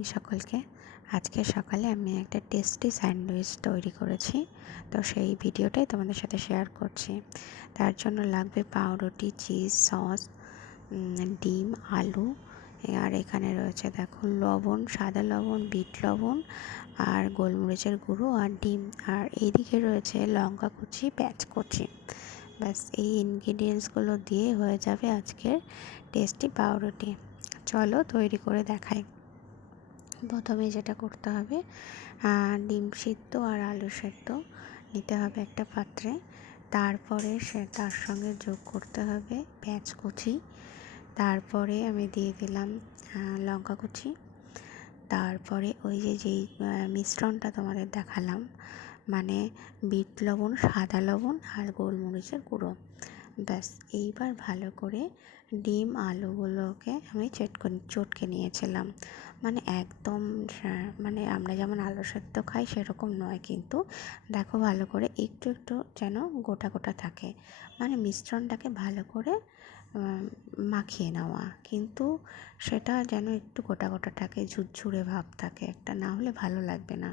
Morning সকলকে। আজকে সকালে আমি একটা টেস্টি স্যান্ডউইচ তৈরি করেছি। তো সেই ভিডিওটাই তোমাদের সাথে শেয়ার করছি। তার জন্য লাগবে পাউরুটি, চিজ, সস ডিম, আলু। আর এখানে রয়েছে দেখো লবণ, সাদা লবণ, বিট লবণ, আর গোলমরিচের গুঁড়ো আর ডিম। আর এইদিকে রয়েছে লঙ্কা কুচি, পেঁয়াজ কুচি। ব্যাস, এই ইনগ্রিডিয়েন্টসগুলো দিয়ে হয়ে যাবে আজকের টেস্টি পাউরুটি। চলো তৈরি করে দেখাই। প্রথমে যেটা করতে হবে ডিম সিদ্ধ আর আলু সেদ্ধ নিতে হবে একটা পাত্রে। তারপরে সে, তার সঙ্গে যোগ করতে হবে পেঁয়াজ কুচি। তারপরে আমি দিয়ে দিলাম লঙ্কা কুচি। তারপরে ওই যে, যেই মিশ্রণটা তোমাদের দেখালাম মানে বিট লবণ, সাদা লবণ আর গোলমরিচের গুঁড়ো। ব্যাস, এইবার ভালো করে ডিম আলুগুলোকে আমি চেটকে চটকে নিয়েছিলাম। মানে একদম মানে আমরা যেমন আলু সেদ্ধ খাই সেরকম নয় কিন্তু দেখো ভালো করে একটু একটু যেন গোটা গোটা থাকে। মানে মিশ্রণটাকে ভালো করে মাখিয়ে নেওয়া। কিন্তু সেটা যেন একটু গোটা গোটা থাকে, ঝুরঝুরে ভাব থাকে একটা, না হলে ভালো লাগবে না।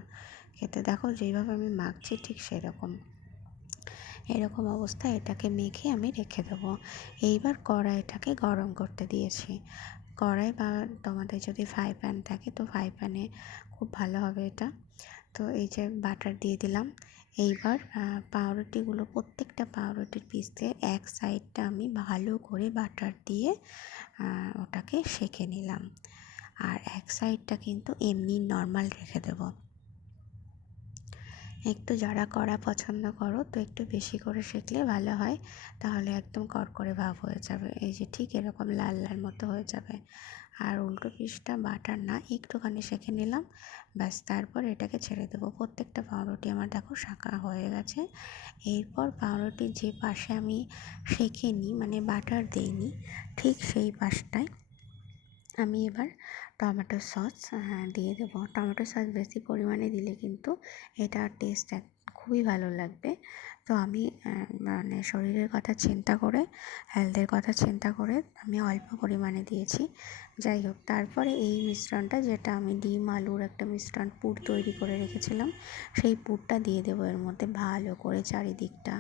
খেতে দেখো যেইভাবে আমি মাখছি ঠিক সেরকম। এরকম অবস্থায় এটাকে মেখে আমি রেখে দেবো। এইবার কড়াইটাকে গরম করতে দিয়েছি। কড়াই বা তোমাদের যদি ফ্রাই প্যান থাকে, তো ফ্রাই প্যানে খুব ভালো হবে এটা। তো এই যে বাটার দিয়ে দিলাম। এইবার পাউরুটিগুলো, প্রত্যেকটা পাউরুটির পিসে এক সাইডটা আমি ভালো করে বাটার দিয়ে ওটাকে সেঁকে নিলাম। আর এক সাইডটা কিন্তু এমনি নর্মাল রেখে দেবো। একটু যারা কড়া পছন্দ করো, তো একটু বেশি করে শেখলে ভালো হয়। তাহলে একদম কড়কড়ে ভাব হয়ে যাবে। এই যে ঠিক এরকম লাল লাল মতো হয়ে যাবে। আর উল্টো পিসটা বাটার না, একটুখানি শেখে নিলাম। ব্যাস, তারপর এটাকে ছেড়ে দেবো। প্রত্যেকটা পাউরুটি আমার দেখো শাঁকা হয়ে গেছে। এরপর পাউরুটির যে পাশে আমি শেখে নিই মানে বাটার দিইনি, ঠিক সেই পাশটায় আমি এবার টমেটো সস দিয়ে দেবো। টমেটো সস বেশি পরিমাণে দিলে কিন্তু এটা টেস্ট এক, খুবই ভালো লাগবে। তো আমি মানে শরীরের কথা চিন্তা করে হেলথের কথা চিন্তা করে আমি অল্প পরিমাণে দিয়েছি। যাই হোক, তারপরে এই মিশ্রণটা যেটা আমি ডিম, আলুর একটা মিশ্রণ পুর তৈরি করে রেখেছিলাম, সেই পুরটা দিয়ে দেবো এর মধ্যে ভালো করে চারিদিকটা।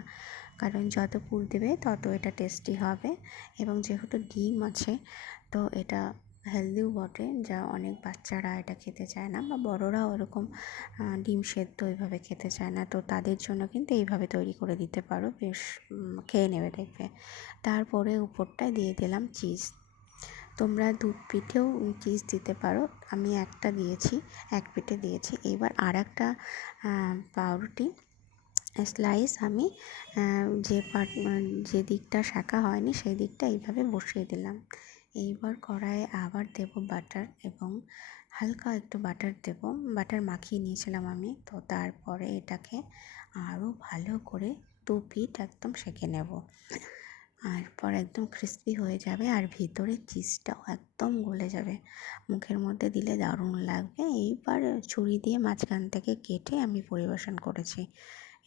কারণ যত পুর দেবে তত এটা টেস্টি হবে। এবং যেহেতু ডিম আছে, তো এটা হেলদিও বটে, যা অনেক বাচ্চারা এটা খেতে চায় না বা বড়রাও ওরকম ডিম সেদ্ধ এইভাবে খেতে চায় না। তো তাদের জন্য কিন্তু এইভাবে তৈরি করে দিতে পারো, বেশ খেয়ে নেবে দেখবে। তারপরে উপরটায় দিয়ে দিলাম চিজ তোমরা দু পিঠেও চিজ দিতে পারো। আমি একটা দিয়েছি, এক পিঠে দিয়েছি। এবার আর একটা পাউরুটি স্লাইস আমি যে পার্ট যে দিকটা শাঁকা হয়নি, সেই দিকটা এইভাবে বসিয়ে দিলাম। এইবার কড়াইয়ে আবার দেব বাটার এবং হালকা একটু বাটার দেব। বাটার মাখিয়ে নিয়েছিলাম আমি। তো তারপরে এটাকে আরও ভালো করে দু পিঠ একদম সেঁকে নেব। এরপর একদম ক্রিস্পি হয়ে যাবে আর ভিতরে চিজটাও একদম গলে যাবে। মুখের মধ্যে দিলে দারুণ লাগবে। এইবার ছুরি দিয়ে মাঝখান থেকে কেটে আমি পরিবেশন করেছি।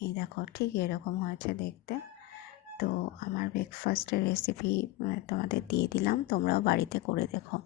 এই দেখো ঠিক এরকম হয়েছে দেখতে। তো আমার ব্রেকফাস্টের রেসিপি তোমাদের দিয়ে দিলাম। তোমরাও বাড়িতে করে দেখো।